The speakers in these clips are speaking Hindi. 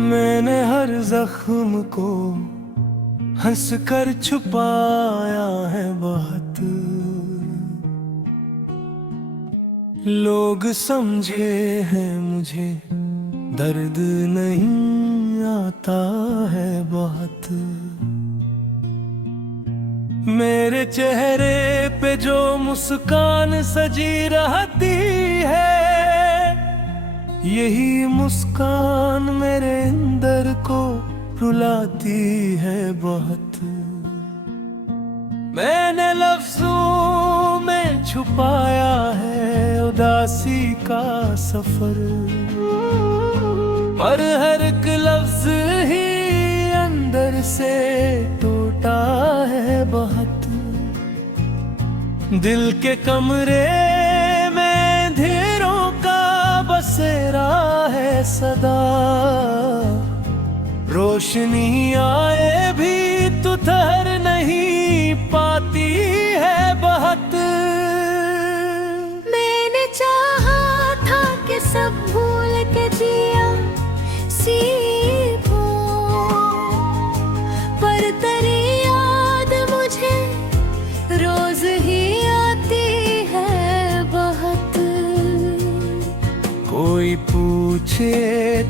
मैंने हर जख्म को हंस कर छुपाया है बहुत। लोग समझे हैं मुझे, दर्द नहीं आता है बहुत। मेरे चेहरे पे जो मुस्कान सजी रहती है, यही मुस्कान मेरे अंदर को रुलाती है बहुत। मैंने लफ्जों में छुपाया है उदासी का सफर, पर हर एक लफ्ज ही अंदर से टूटा है बहुत। दिल के कमरे में अंधेरों का बसेरा है सदा, रोशनी आए भी तू ठहर नहीं पाती है बहुत। मैंने चाहा था कि सब भूल के जिया सीखूं, पर तेरी याद मुझे रोज ही आती है बहुत। कोई पूछे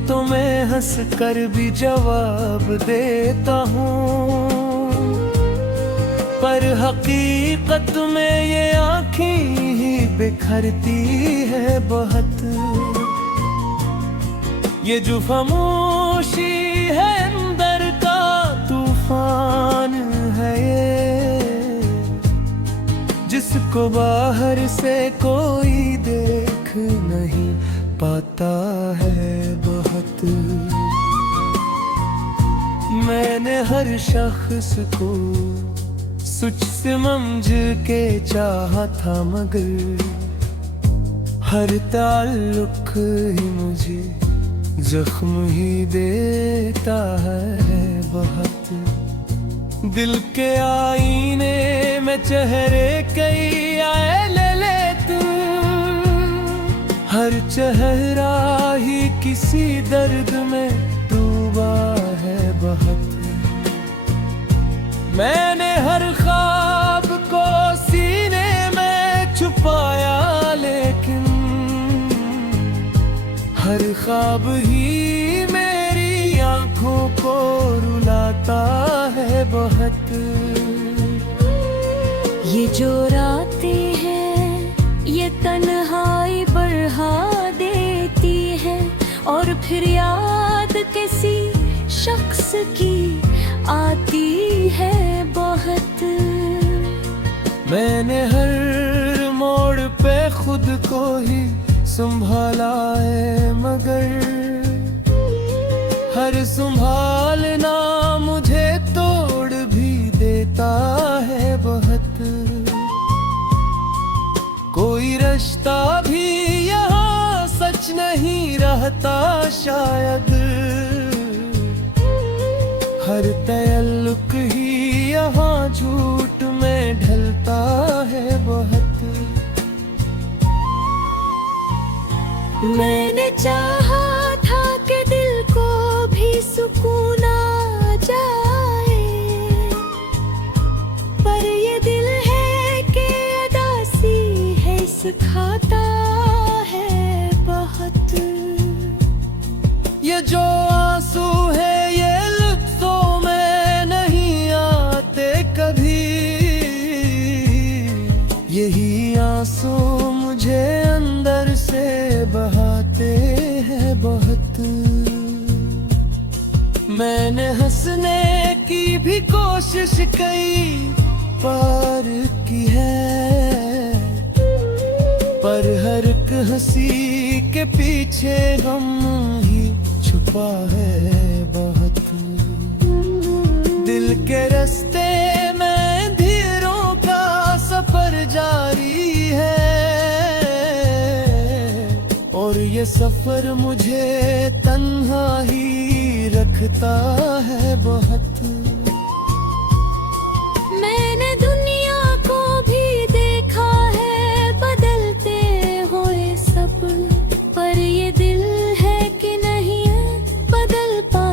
तो मैं हंस कर भी जवाब देता हूँ, पर हकीकत में ये आँखें ही बिखरती है बहुत। ये जो खामोशी है अंदर का तूफान है ये, जिसको बाहर से कोई देख नहीं पाता है बहुत। मैंने हर शख्स को सोच समझ के चाहा था, मगर हर ताल्लुक ही मुझे जख्म ही देता है बहुत। दिल के आईने में चेहरे कई आए ले तू, हर चेहरा ही किसी दर्द में डूबा है बहुत। मैंने हर ख्वाब को सीने में छुपाया, लेकिन हर ख्वाब ही मेरी आंखों को रुलाता है बहुत। ये जो रातें हैं ये तन्हाई बढ़ा देती है, और फिर याद किसी शख्स की आती है बहुत। मैंने हर मोड़ पे खुद को ही संभाला है, मगर हर संभालना मुझे तोड़ भी देता है बहुत। कोई रिश्ता भी यहाँ सच नहीं रहता शायद, हर ताल्लुक ही यहाँ झूठ में ढलता है बहुत। मैंने चाहा था कि दिल को भी सुकून आ जाए, पर ये दिल है कि उदासी है सिखाता है बहुत। ये जो आंसू है ये लुत्फों में नहीं आते कभी, यही आंसू मुझे अंदर से बहाते हैं बहुत। मैंने हंसने की भी कोशिश कई बार की है, पर हर एक हंसी के पीछे गम ही छुपा है बहुत। दिल के रास्ते में अंधेरों का सफर जारी है, और ये सफर मुझे तन्हा ही रखता है बहुत। मैंने दुनिया को भी देखा है बदलते हुए सब, पर ये दिल है कि नहीं बदल पा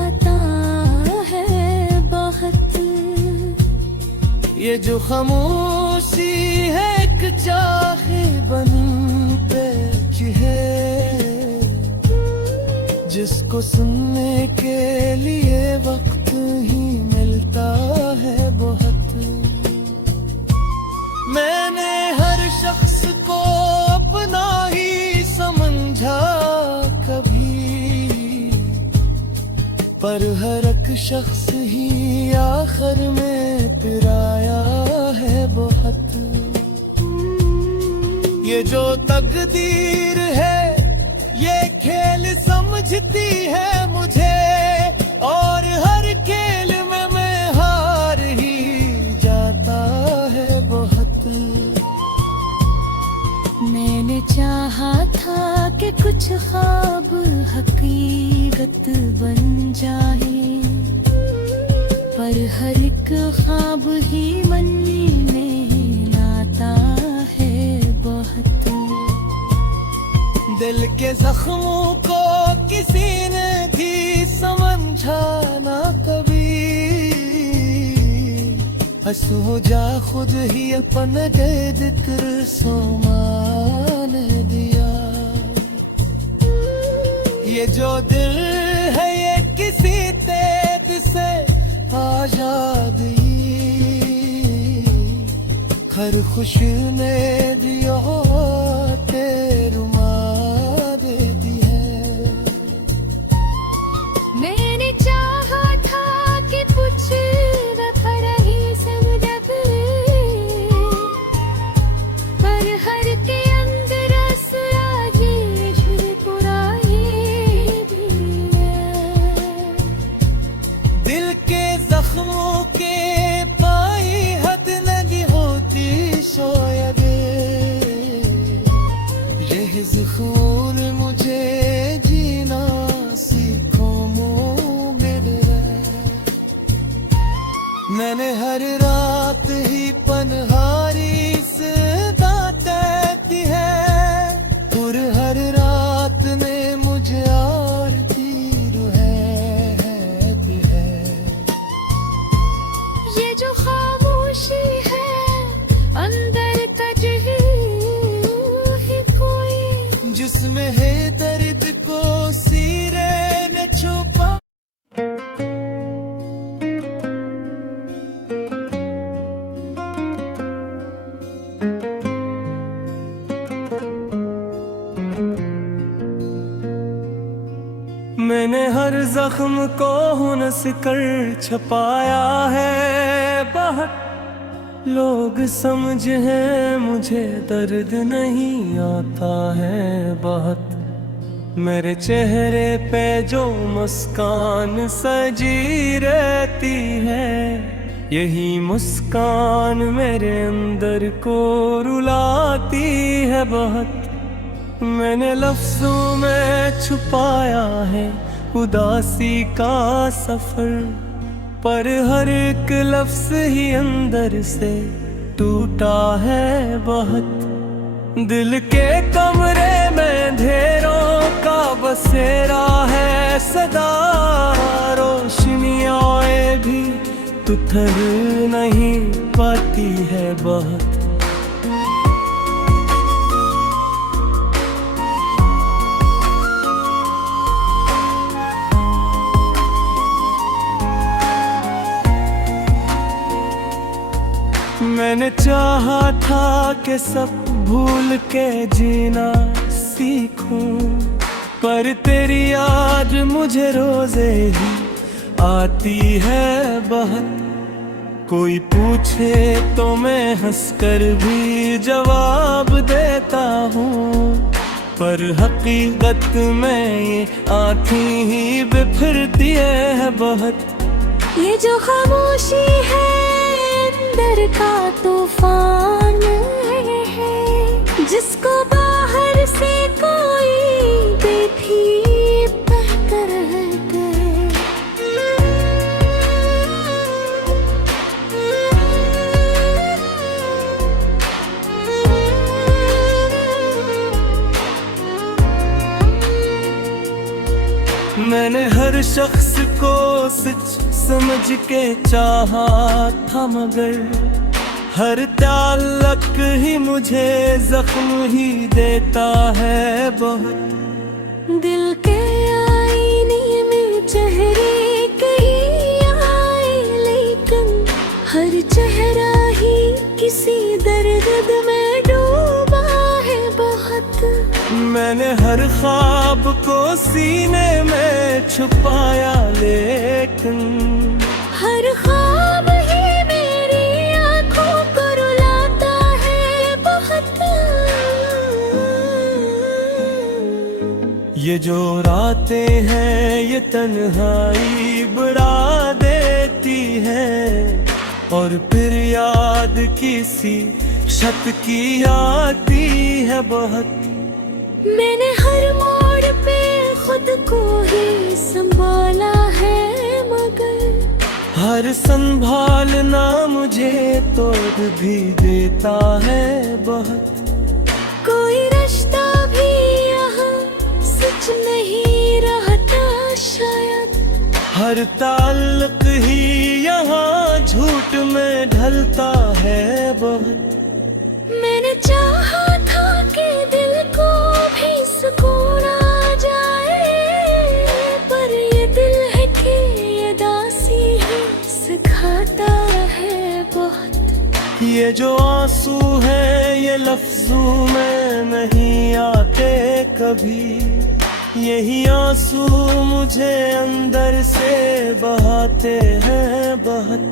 ये जो खामोशी है एक चाहे बन पेच है, जिसको सुनने के लिए वक्त ही मिलता है बहुत। मैंने हर शख्स को अपना ही समझा कभी, पर हर एक शख्स ही आखिर में पिराया है बहुत। ये जो तकदीर है ये खेल समझती है मुझे, और हर खेल में मैं हार ही जाता है बहुत। मैंने चाहा था कि कुछ ख्वाब हकीकत बन जाए, पर हर एक ख्वाब ही मन में लाता है बहुत। दिल के जख्मों को किसी ने भी समझा ना कभी, हंस हो जा खुद ही अपन के जिक्र सोमान दिया। ये जो दिल है ये किसी तेज से आजादी, हर खुश ने दिया तेरुमा देती है। मैंने चाहा था कि कुछ रही समझा, पर हर के अंदर दिल के जख्मों के पाई हद नहीं होती शायद, यह ज़ुखूर मुझे जीना सीखो मेरे। मैंने हर रात ही पनहारी से दाती है, और हर रात में मुझे आरती जो खामोशी है अंदर का ही कोई, जिसमें है दर्द को सीरे ने छुपा। मैंने हर जख्म को हुनस कर छपाया है बहुत। लोग समझ हैं मुझे दर्द नहीं आता है बहुत। मेरे चेहरे पे जो मुस्कान सजी रहती है, यही मुस्कान मेरे अंदर को रुलाती है बहुत। मैंने लफ्जों में छुपाया है उदासी का सफर, पर हर एक लफ्ज ही अंदर से टूटा है बहुत। दिल के कमरे में अंधेरों का बसेरा है सदा, रोशनियाँ भी तुथर नहीं पाती है बहुत। मैंने चाहा था कि सब भूल के जीना सीखूं, पर तेरी याद मुझे रोजे ही आती है बहुत। कोई पूछे तो मैं हंसकर भी जवाब देता हूँ, पर हकीकत में ये आँखें ही बिफरती है बहुत। ये जो खामोशी है अंदर का तूफान है, जिसको बाहर से कोई भी बहकर मैंने हर शख्स को सच समझ के चाहा था, मगर हर ताल्लुक ही मुझे जख्म ही देता है बहुत। दिल के आईने में चेहरे कहीं आए, लेकिन हर चेहरा ही किसी दर्द में डूबा है बहुत। मैंने हर ख्वाब को सीने में छुपाया, लेकिन हर ख्वाब ही मेरी आंखों को रुलाता है बहुत। ये जो रातें हैं ये तन्हाई बढ़ा देती है, और फिर याद किसी छत की आती है बहुत। मैंने हर मोड़ पे खुद को ही संभाला है, मगर हर संभालना मुझे तोड़ भी देता है बहुत। कोई रिश्ता भी यहाँ सच नहीं रहता शायद। हर ताल्लुक ही यहाँ झूठ में ढलता है बहुत। मैंने चाहा था कि दिल को भी सुकून आ जाए, पर ये दिल है कि ये दासी ही सिखाता है बहुत। ये जो आंसू है ये लफ्जों में नहीं आते कभी, यही आंसू मुझे अंदर से बहाते हैं बहुत।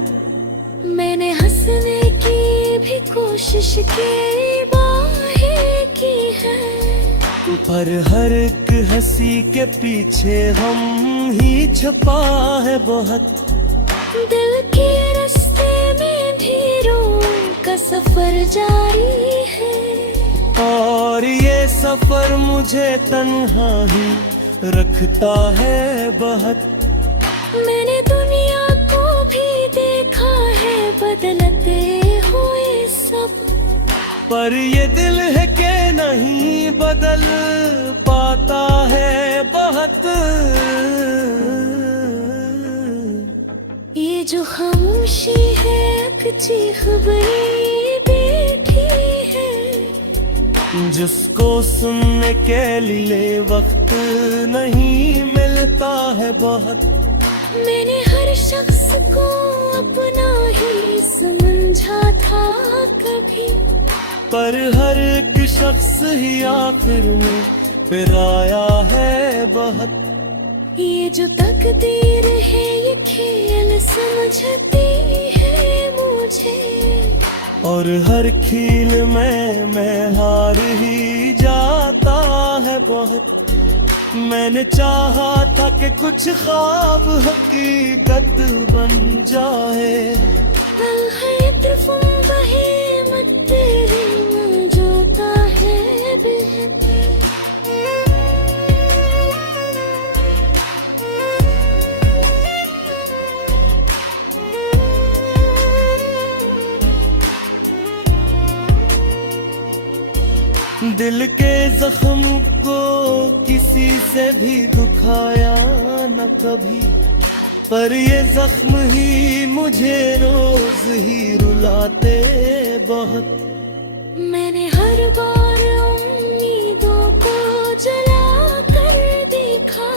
मैंने हंसने की भी कोशिश की, बाहें की है, पर हर एक हंसी के पीछे हम ही छुपा है बहुत। दिल के रास्ते में धीरों का सफर जारी है, और ये सफर मुझे तन्हा ही रखता है बहुत। मैंने दुनिया को भी देखा है बदलते हुए सब, पर ये दिल है कि नहीं बदल पाता है बहुत। ये जो खामोशी है एक चीख बनी बैठी है, जिसको सुनने के लिए वक्त नहीं मिलता है बहुत। मैंने हर शख्स को अपना ही समझा था कभी, पर हर एक शख्स ही आखिर में फिर आया है बहुत। ये जो तकदीर है ये खेल समझती है मुझे, और हर खेल में मैं हार ही जाता है बहुत। मैंने चाहा था कि कुछ ख्वाब हकीकत बन जाए, दिल के जख्म को किसी से भी दुखाया न कभी, पर ये जख्म ही मुझे रोज ही रुलाते बहुत। मैंने हर बार उम्मीदों को जला कर देखा,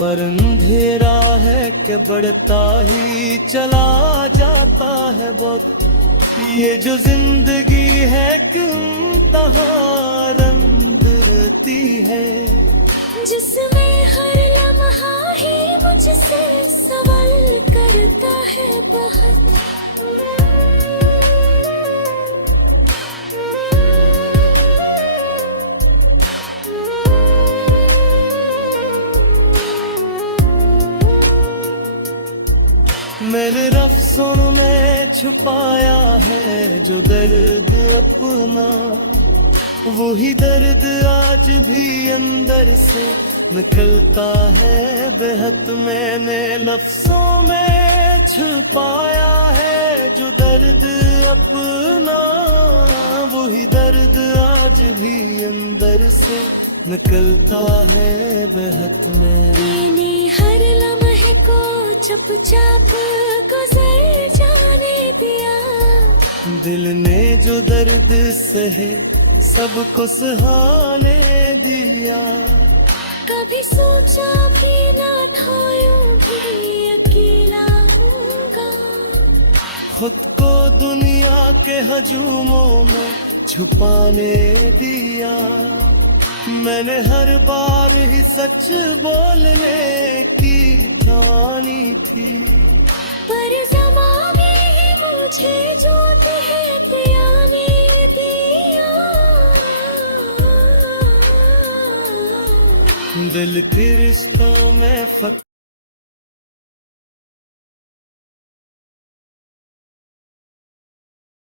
पर अंधेरा है कि बढ़ता ही चला जाता है वक्त। ये जो जिंदगी है क्यों रंगती है, जिसमें हर लम्हा ही मुझसे सवाल करता है बहुत। मेरे लफ्ज़ों में छुपाया है जो दर्द अपना, वही दर्द आज भी अंदर से निकलता है बेहद। मैंने लफ्ज़ों में छुपाया है जो दर्द अपना, वही दर्द आज भी अंदर से निकलता है बेहद में। मैंने हर लम्हे को चुपचाप गुजर जाने दिया, दिल ने जो दर्द सहे सबको सहाने दिया। कभी सोचा भी ना था यूं भी अकेला हूँगा। खुद को दुनिया के हजूमों में छुपाने दिया। मैंने हर बार ही सच बोलने की ठानी थी, पर ज़माने ही मुझे जो तहतियाने दिया। दिल के रिश्तों में फर्क